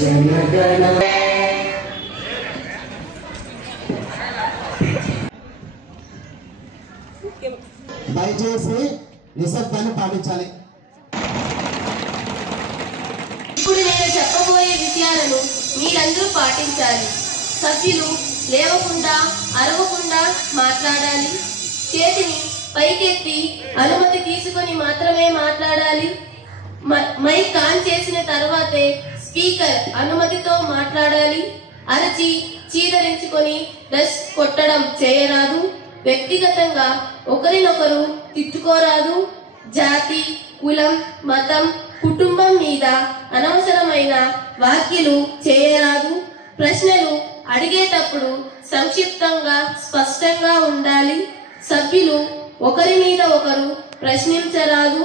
జనగణ దయచేసి నిశ్శబ్దాన్ని పాటించాలి. ఇప్పుడు నేను చెప్పబోయే విషయాలను మీరందరూ పాటించాలి. సభ్యులు లేవకుండా అరవకుండా మాట్లాడాలి. చేతిని పైకెత్తి అనుమతి తీసుకొని మాత్రమే మాట్లాడాలి. మైక్ ఆన్ చేసిన తర్వాతే స్పీకర్ అనుమతితో మాట్లాడాలి. అరచి చీదరించుకొని డస్ట్ కొట్టడం చేయరాదు. వ్యక్తిగతంగా ఒకరినొకరు తిట్టుకోరాదు. జాతి, కులం, మతం, కుటుంబం మీద అనవసరమైన వ్యాఖ్యలు చేయరాదు. ప్రశ్నలు అడిగేటప్పుడు సంక్షిప్తంగా స్పష్టంగా ఉండాలి. సభ్యులు ఒకరి మీద ఒకరు ప్రశ్నించరాదు.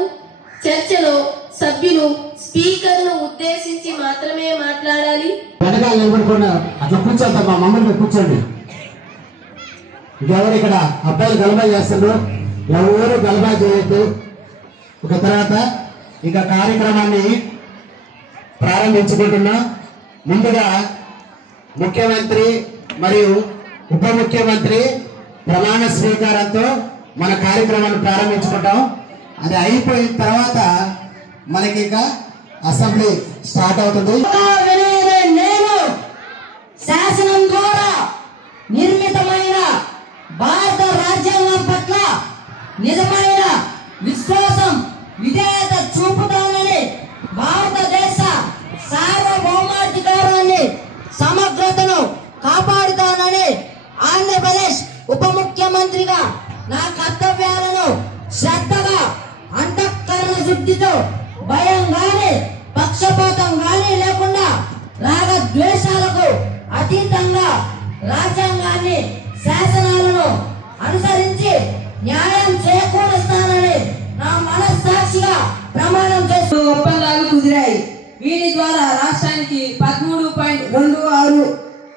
చర్చలో సభ్యులు స్పీకర్ను ఉద్దేశించి మాత్రమే మాట్లాడాలి. వెనకాల నిలబడుకున్న అట్లా కూర్చోద్దమ్మా, మమ్మల్ని కూర్చోండి. ఎవరు ఇక్కడ అబ్బాయిలు గలబా చేస్తున్నారు, ఎవరు గలబా చేయొద్దు. ఒక తర్వాత ఇక కార్యక్రమాన్ని ప్రారంభించుకుంటున్నాం. ముందుగా ముఖ్యమంత్రి మరియు ఉప ముఖ్యమంత్రి ప్రమాణ స్వీకారంతో మన కార్యక్రమాన్ని ప్రారంభించుకుంటాం. అది అయిపోయిన తర్వాత మనకి ఇక అసెంబ్లీ స్టార్ట్ అవుతుంది. నేను శాసనం ద్వారా నిర్మితమైన భారత రాజ్యాంగం పట్ల నిజమైన విశ్వాసం, విధేయత చూపుతానని, భారతదేశ సార్వభౌమాధికారాన్ని, సమగ్రతను కాపాడుతానని, ఆంధ్రప్రదేశ్ ఉప ముఖ్యమంత్రిగా నా కర్తవ్యాలను శ్రద్ధగా, అంతఃకరణ శుద్ధితో, భయం గాని పక్షపాతం గాని లేకుండా, రాగ ద్వేషాలకు అతీతంగా రాజ్యాంగాన్ని, శాసనాలను అనుసరించి న్యాయం చేకూరుస్తానని నా మనస్సాక్షిగా ప్రమాణం చేస్తూ ఒప్పందాలు కుదిరాయి. వీటి ద్వారా రాష్ట్రానికి 13.26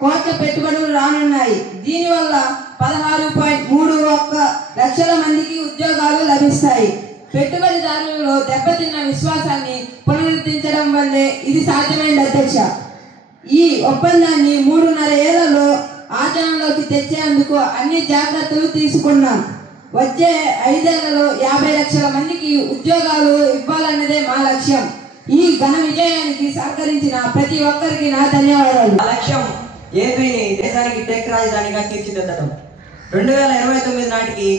కోట్ల పెట్టుబడులు రానున్నాయి. దీనివల్ల 16.31 లక్షల మందికి ఉద్యోగాలు లభిస్తాయి. పెట్టుబడిదారులలో దెబ్బతిన్న విశ్వాసాన్ని పునరుద్ధరించడం వల్లే ఇది సాధ్యమైంది అధ్యక్ష. ఈ ఒప్పందాన్ని 3.5 ఏళ్లలో ఆచరణలోకి తెచ్చేందుకు అన్ని జాగ్రత్తలు తీసుకున్నాం. వచ్చే 5 ఏళ్లలో 50 లక్షల మందికి ఉద్యోగాలు ఇవ్వాలన్నదే మా లక్ష్యం. ఈ ఘన విజయానికి సహకరించిన ప్రతి ఒక్కరికి నా ధన్యవాదాలు. ఆ లక్ష్యం ఏపీని దేశానికి టెక్ రాజధానిగా తీర్చిదిద్దడం. 2029 నాటికి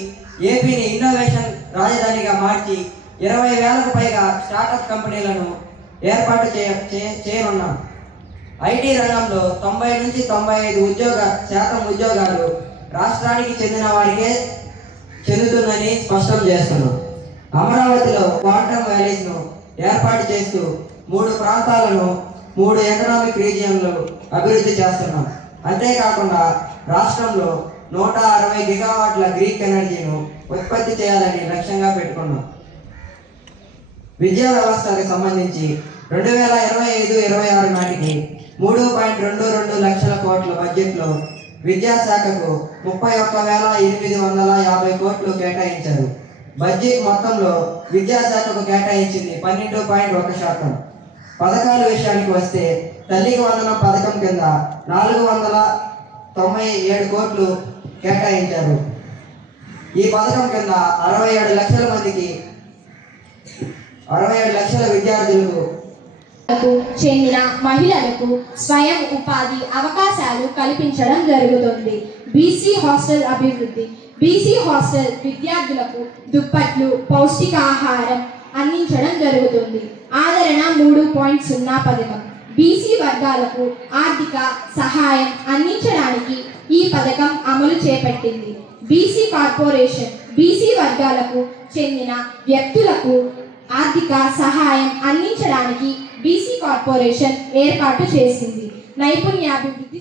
ఏపీని ఇన్నోవేషన్ రాజధానిగా మార్చి 20,000కు పైగా స్టార్టప్ కంపెనీలను ఏర్పాటు చేయనున్నాం. ఐటీ రంగంలో 90 నుంచి 95% ఉద్యోగాలు రాష్ట్రానికి చెందిన వారికే చెందుతుందని స్పష్టం చేస్తున్నాం. అమరావతిలో క్వాంటమ్ వ్యాలీస్ను ఏర్పాటు చేస్తూ 3 ప్రాంతాలను 3 ఎకనామిక్ రీజియన్లు అభివృద్ధి చేస్తున్నాం. అంతేకాకుండా రాష్ట్రంలో 160 గిగావాట్ల గ్రీన్ ఎనర్జీను ఉత్పత్తి చేయాలని లక్ష్యంగా పెట్టుకున్నాం. విద్యా వ్యవస్థకు సంబంధించి 2025-26 నాటికి 3.22 లక్షల కోట్ల బడ్జెట్లో విద్యాశాఖకు 31,850 కోట్లు కేటాయించారు. బడ్జెట్ మొత్తంలో విద్యాశాఖకు కేటాయించింది 12.1%. పథకాల విషయానికి వస్తే తల్లికి వందనం పథకం కింద 497 కోట్లు కేటాయించారు. ఈ పథకం కింద 67 లక్షల మందికి 67 లక్షల విద్యార్థులకు చెందిన మహిళలకు స్వయం ఉపాధి అవకాశాలు కల్పించడం జరుగుతుంది. బీసీ హాస్టల్ అభివృద్ధి. బీసీ హాస్టల్ విద్యార్థులకు దుప్పట్లు, పౌష్టికాహారం అందించడం జరుగుతుంది. ఆదరణ 3.0 పథకం. బీసీ వర్గాలకు ఆర్థిక సహాయం అందించడానికి ఈ పథకం అమలు చేపట్టింది. బీసీ కార్పొరేషన్ బీసీ వర్గాలకు చెందిన వ్యక్తులకు ఆర్థిక సహాయం అందించడానికి బీసీ కార్పొరేషన్ ఏర్పాటు చేసింది. నైపుణ్యాభివృద్ధి